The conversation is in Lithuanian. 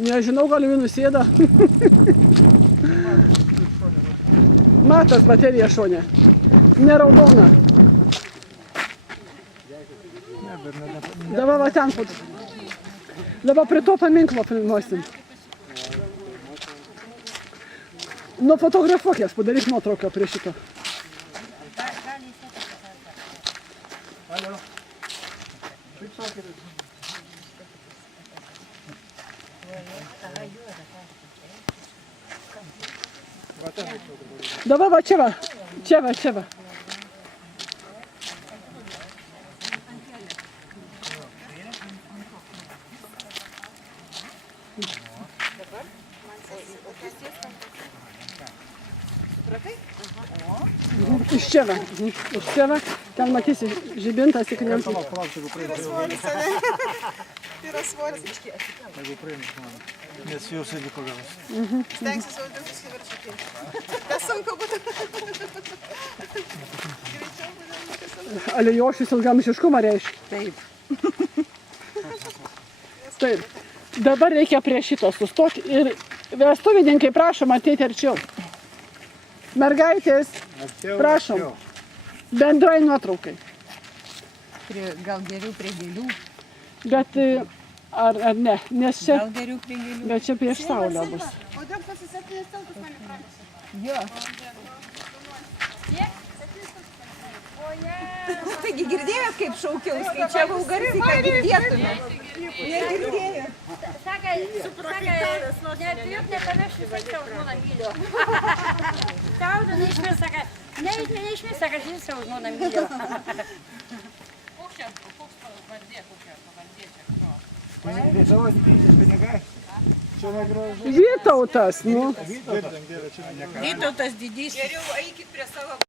Nežinau, gal jų nusėda. Matas baterija šone. Ne raudona. Dabar va ten fot. Dabar prie to paminklo filmuosim. Nufotografuok jas, padaryk nuotrauką prie šito. Dabar va čia va. Čia va, čia va. Iš čia va. Iš čia va. Ten matysi žibintas tik ne. Tai yra svoris. Jeigu praeini man, nes jūs irgi pagavus. Stengsis audinti susiviršyti. Tas sunku būtų. Alijošius ilgamžiškumą reiškia. Taip. Taip. Dabar reikia prie šito sustoti ir vestuvininkai prašom ateiti arčiau. Mergaitės, prašom. Bendrai nuotraukai. Gal geriau prie gėlių. Bet ar ne, nes čia, Gal geriau prie gėlių. bet čia prieš saulę bus. O dar pasiseptinės telkus mane pranešė. Jo. Kiek? 7 tūkstančių. O je. Taigi girdėjot, kaip šaukiau, skaičiavau garsiai, kad girdėtumėt. Negirdėjau. Sakai, nebijok nepamiršti, sakiau, žmona myliu. Taudu neišmės, sakai, neišmės, sakai, žinai, savo žmona myliu. Koks pavardė, kokia pavardė čia? Lietuvos didysis pinigai. Čia negražu. Vytautas, nu. Vytautas didysis. Vytautas didysis. Geriau eikit prie savo